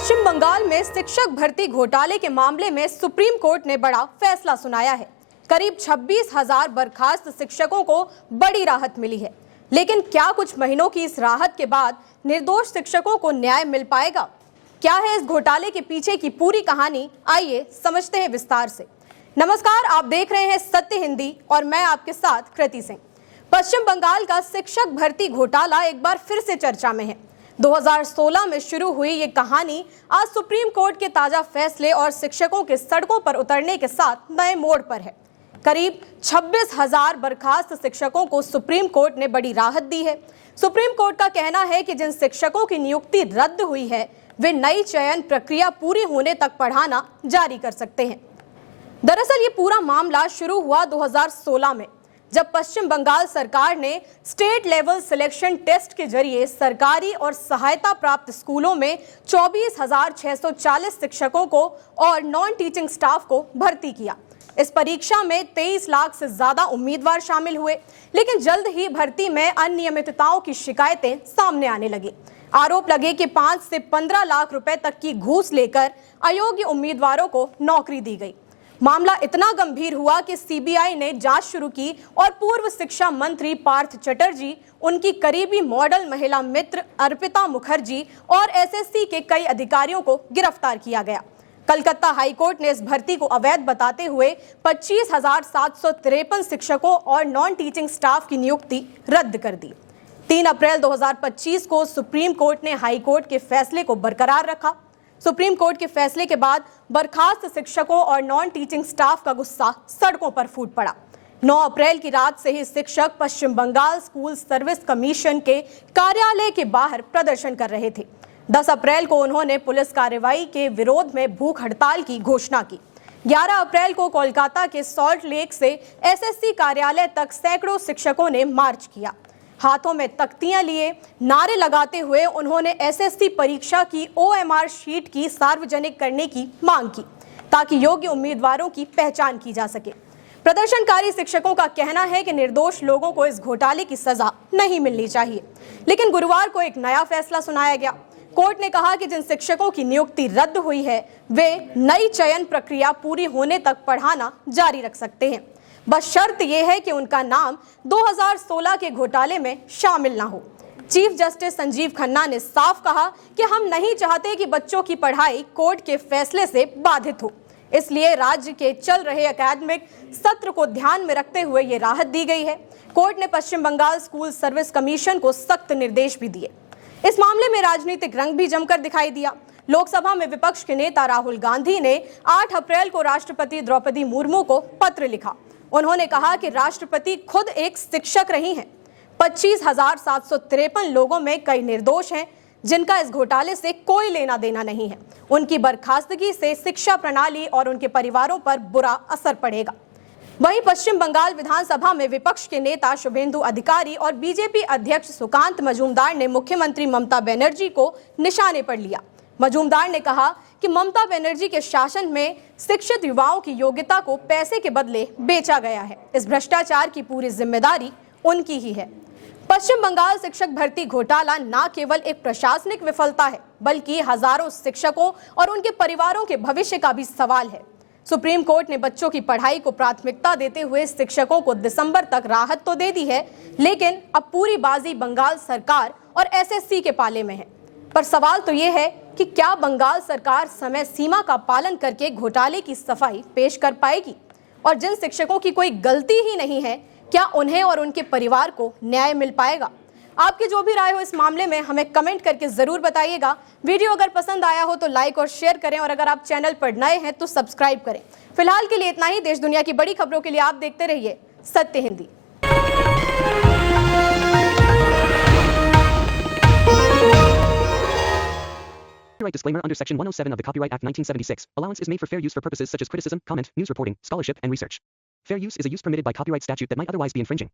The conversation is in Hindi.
पश्चिम बंगाल में शिक्षक भर्ती घोटाले के मामले में सुप्रीम कोर्ट ने बड़ा फैसला सुनाया है। करीब 26,000 बर्खास्त शिक्षकों को बड़ी राहत मिली है। लेकिन क्या कुछ महीनों की इस राहत के बाद निर्दोष शिक्षकों को न्याय मिल पाएगा? क्या है इस घोटाले के पीछे की पूरी कहानी? आइए समझते हैं विस्तार से। नमस्कार, आप देख रहे हैं सत्य हिंदी और मैं आपके साथ कृति सिंह। पश्चिम बंगाल का शिक्षक भर्ती घोटाला एक बार फिर से चर्चा में है। 2016 में शुरू हुई ये कहानी आज सुप्रीम कोर्ट के ताजा फैसले और शिक्षकों के सड़कों पर उतरने के साथ नए मोड़ पर है। करीब 26,000 बर्खास्त शिक्षकों को सुप्रीम कोर्ट ने बड़ी राहत दी है। सुप्रीम कोर्ट का कहना है कि जिन शिक्षकों की नियुक्ति रद्द हुई है वे नई चयन प्रक्रिया पूरी होने तक पढ़ाना जारी कर सकते हैं। दरअसल ये पूरा मामला शुरू हुआ 2016 में, जब पश्चिम बंगाल सरकार ने स्टेट लेवल सिलेक्शन टेस्ट के जरिए सरकारी और सहायता प्राप्त स्कूलों में 24,640 शिक्षकों को और नॉन टीचिंग स्टाफ को भर्ती किया। इस परीक्षा में 23 लाख से ज्यादा उम्मीदवार शामिल हुए, लेकिन जल्द ही भर्ती में अनियमितताओं की शिकायतें सामने आने लगी। आरोप लगे कि 5 से 15 लाख रुपए तक की घूस लेकर अयोग्य उम्मीदवारों को नौकरी दी गई। मामला इतना गंभीर हुआ कि सीबीआई ने जांच शुरू की और पूर्व शिक्षा मंत्री पार्थ चटर्जी, उनकी करीबी मॉडल महिला मित्र अर्पिता मुखर्जी और एसएससी के कई अधिकारियों को गिरफ्तार किया गया। कलकत्ता हाईकोर्ट ने इस भर्ती को अवैध बताते हुए 25,753 शिक्षकों और नॉन टीचिंग स्टाफ की नियुक्ति रद्द कर दी। 3 अप्रैल 2025 को सुप्रीम कोर्ट ने हाईकोर्ट के फैसले को बरकरार रखा। सुप्रीम कोर्ट के फैसले के बाद बर्खास्त शिक्षकों और नॉन टीचिंग स्टाफ का गुस्सा सड़कों पर फूट पड़ा। 9 अप्रैल की रात से ही शिक्षक पश्चिम बंगाल स्कूल सर्विस कमीशन के कार्यालय के बाहर प्रदर्शन कर रहे थे। 10 अप्रैल को उन्होंने पुलिस कार्रवाई के विरोध में भूख हड़ताल की घोषणा की। 11 अप्रैल को कोलकाता के सॉल्ट लेक से एसएससी कार्यालय तक सैकड़ों शिक्षकों ने मार्च किया। हाथों में तख्तियां लिए नारे लगाते हुए उन्होंने एसएससी परीक्षा की ओएमआर शीट की सार्वजनिक करने की मांग की, ताकि योग्य उम्मीदवारों की पहचान की जा सके। प्रदर्शनकारी शिक्षकों का कहना है कि निर्दोष लोगों को इस घोटाले की सजा नहीं मिलनी चाहिए। लेकिन गुरुवार को एक नया फैसला सुनाया गया। कोर्ट ने कहा कि जिन शिक्षकों की नियुक्ति रद्द हुई है वे नई चयन प्रक्रिया पूरी होने तक पढ़ाना जारी रख सकते हैं। बस शर्त यह है कि उनका नाम 2016 के घोटाले में शामिल ना हो। चीफ जस्टिस संजीव खन्ना ने साफ कहा कि हम नहीं चाहते कि बच्चों की पढ़ाई कोर्ट के फैसले से बाधित हो। इसलिए राज्य के चल रहे एकेडमिक सत्र को ध्यान में रखते हुए ये राहत दी गई है। कोर्ट ने पश्चिम बंगाल स्कूल सर्विस कमीशन को सख्त निर्देश भी दिए। इस मामले में राजनीतिक रंग भी जमकर दिखाई दिया। लोकसभा में विपक्ष के नेता राहुल गांधी ने 8 अप्रैल को राष्ट्रपति द्रौपदी मुर्मू को पत्र लिखा। उन्होंने कहा कि राष्ट्रपति खुद एक शिक्षक रही हैं। 25,753 लोगों में कई निर्दोष हैं जिनका इस घोटाले से कोई लेना देना नहीं है। उनकी बर्खास्तगी से शिक्षा प्रणाली और उनके परिवारों पर बुरा असर पड़ेगा। वहीं पश्चिम बंगाल विधानसभा में विपक्ष के नेता शुभेंदु अधिकारी और बीजेपी अध्यक्ष सुकांत मजूमदार ने मुख्यमंत्री ममता बनर्जी को निशाने पर लिया। मजूमदार ने कहा कि ममता बनर्जी के शासन में शिक्षित युवाओं की योग्यता को पैसे के बदले बेचा गया है। इस भ्रष्टाचार की पूरी जिम्मेदारी उनकी ही है। पश्चिम बंगाल शिक्षक भर्ती घोटाला न केवल एक प्रशासनिक विफलता है, बल्कि हजारों शिक्षकों और उनके परिवारों के भविष्य का भी सवाल है। सुप्रीम कोर्ट ने बच्चों की पढ़ाई को प्राथमिकता देते हुए शिक्षकों को दिसंबर तक राहत तो दे दी है, लेकिन अब पूरी बाजी बंगाल सरकार और एसएससी के पाले में है। पर सवाल तो ये है कि क्या बंगाल सरकार समय सीमा का पालन करके घोटाले की सफाई पेश कर पाएगी? और जिन शिक्षकों की कोई गलती ही नहीं है, क्या उन्हें और उनके परिवार को न्याय मिल पाएगा? आपकी जो भी राय हो इस मामले में हमें कमेंट करके जरूर बताइएगा। वीडियो अगर पसंद आया हो तो लाइक और शेयर करें, और अगर आप चैनल पर नए हैं तो सब्सक्राइब करें। फिलहाल के लिए इतना ही। देश दुनिया की बड़ी खबरों के लिए आप देखते रहिए सत्य Hindi. Copyright disclaimer under Section 107 of the Copyright Act 1976. Allowance is made for fair use for purposes such as criticism, comment, news reporting, scholarship, and research. Fair use is a use permitted by copyright statute that might otherwise be infringing.